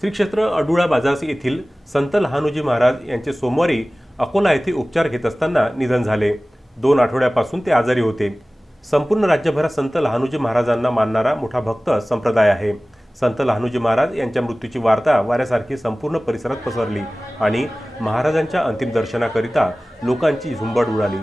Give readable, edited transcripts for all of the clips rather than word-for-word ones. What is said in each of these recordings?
श्री क्षेत्र अडुळा बाजार येथील संत लहानोजी महाराज यांचे सोमवारी अकोला येथे उपचार घेत असताना निधन झाले। 2 आठवड्यापासून ते आजारी होते। संपूर्ण राज्यभरात संत लहानोजी महाराजांना मानणारा मोठा भक्त संप्रदाय आहे। संत लहानोजी महाराज यांच्या मृत्यूची वार्ता वाऱ्यासारखी संपूर्ण परिसरात पसरली आणि महाराजांच्या अंतिम दर्शनाकरिता लोकांची झुंबड उडाली।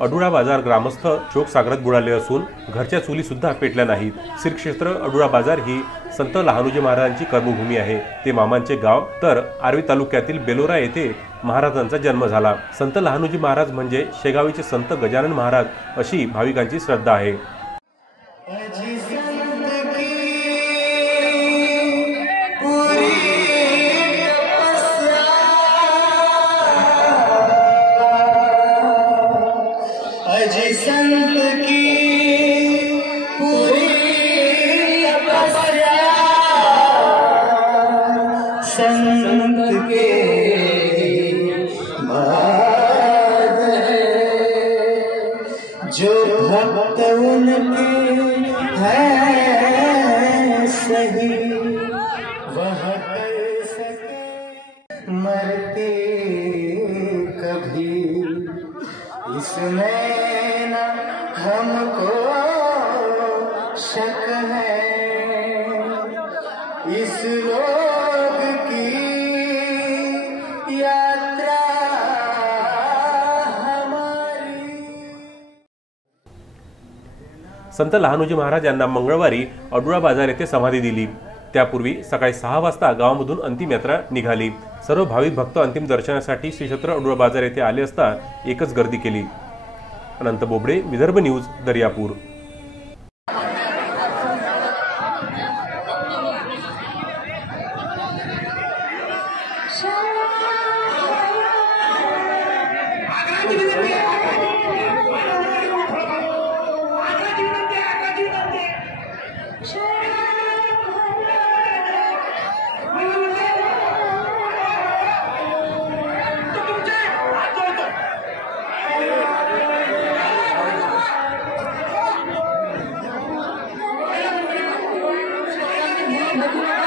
अडुळा बाजार ग्रामस्थ शोकसागरात बुडाले असून घरच्या चुली सुद्धा पेटल्या नाहीत। श्री क्षेत्र अडुळा बाजार ही संत लहानोजी महाराजांची कर्मभूमी आहे। ते मामांचे गाव, तर आर्वी तालुक्यातील बेलोरा येथे महाराजांचा जन्म झाला। संत लहानोजी महाराज म्हणजे शेगावीचे संत गजानन महाराज अशी भाविकांची श्रद्धा आहे। संत की पूरी तपस्या, संत के बाद जो भक्त उनके हैं सही वह कर सके मरते कभी इसमें हमको शक है। इस रोग की यात्रा हमारी। संत लहानोजी महाराज यांना मंगळवारी अडुळा बाजार येथे समाधी दिली। त्यापूर्वी सकाळी 6 वाजता गावामधून अंतिम यात्रा निघाली। सर्व भाविक भक्त अंतिम दर्शनासाठी श्री क्षेत्र अडुळा बाजार येथे आले असता एकच गर्दी केली। Anant Bobade, Vidarbha news, Daryapur. Thank you.